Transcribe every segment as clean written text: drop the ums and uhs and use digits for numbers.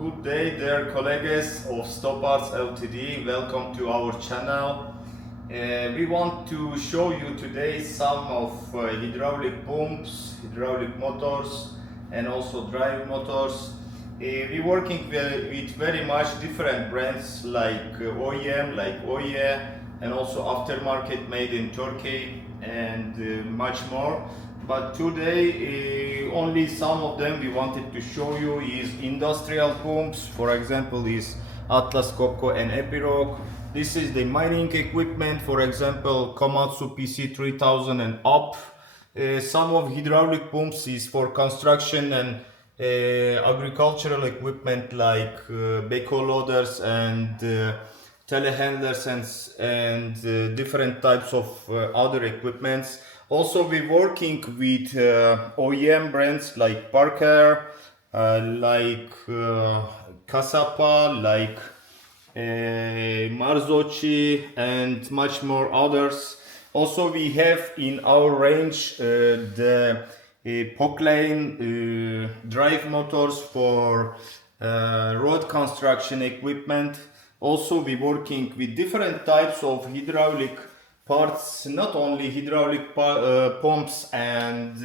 Good day, dear colleagues of STOPARTS LTD. Welcome to our channel. We want to show you today some of hydraulic pumps, hydraulic motors, and also drive motors. We're working with very much different brands like OEM, like OE, and also aftermarket made in Turkey, and much more. But today only some of them we wanted to show you is industrial pumps. For example, is Atlas Copco and Epiroc. This is the mining equipment, for example Komatsu PC3000 and up. Some of hydraulic pumps is for construction and agricultural equipment like backhoe loaders and telehandlers and different types of other equipments. Also, we're working with OEM brands like Parker, like Kasapa, like Marzocchi, and much more others. Also, we have in our range the Pocklane drive motors for road construction equipment. Also, we're working with different types of hydraulic parts, not only hydraulic pumps and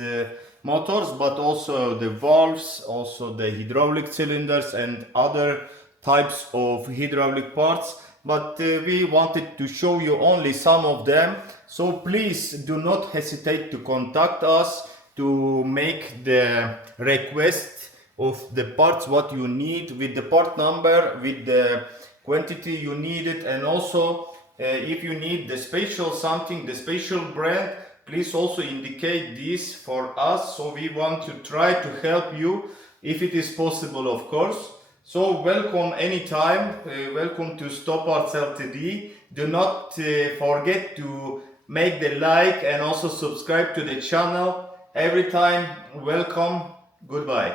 motors, but also the valves, also the hydraulic cylinders and other types of hydraulic parts. But we wanted to show you only some of them, so please do not hesitate to contact us to make the request of the parts what you need, with the part number, with the quantity you need it, and also if you need the special something, the special brand, please also indicate this for us, so we want to try to help you if it is possible, of course. So welcome anytime, welcome to STOPARTS LTD. Do not forget to make the like and also subscribe to the channel. Every time, welcome, goodbye.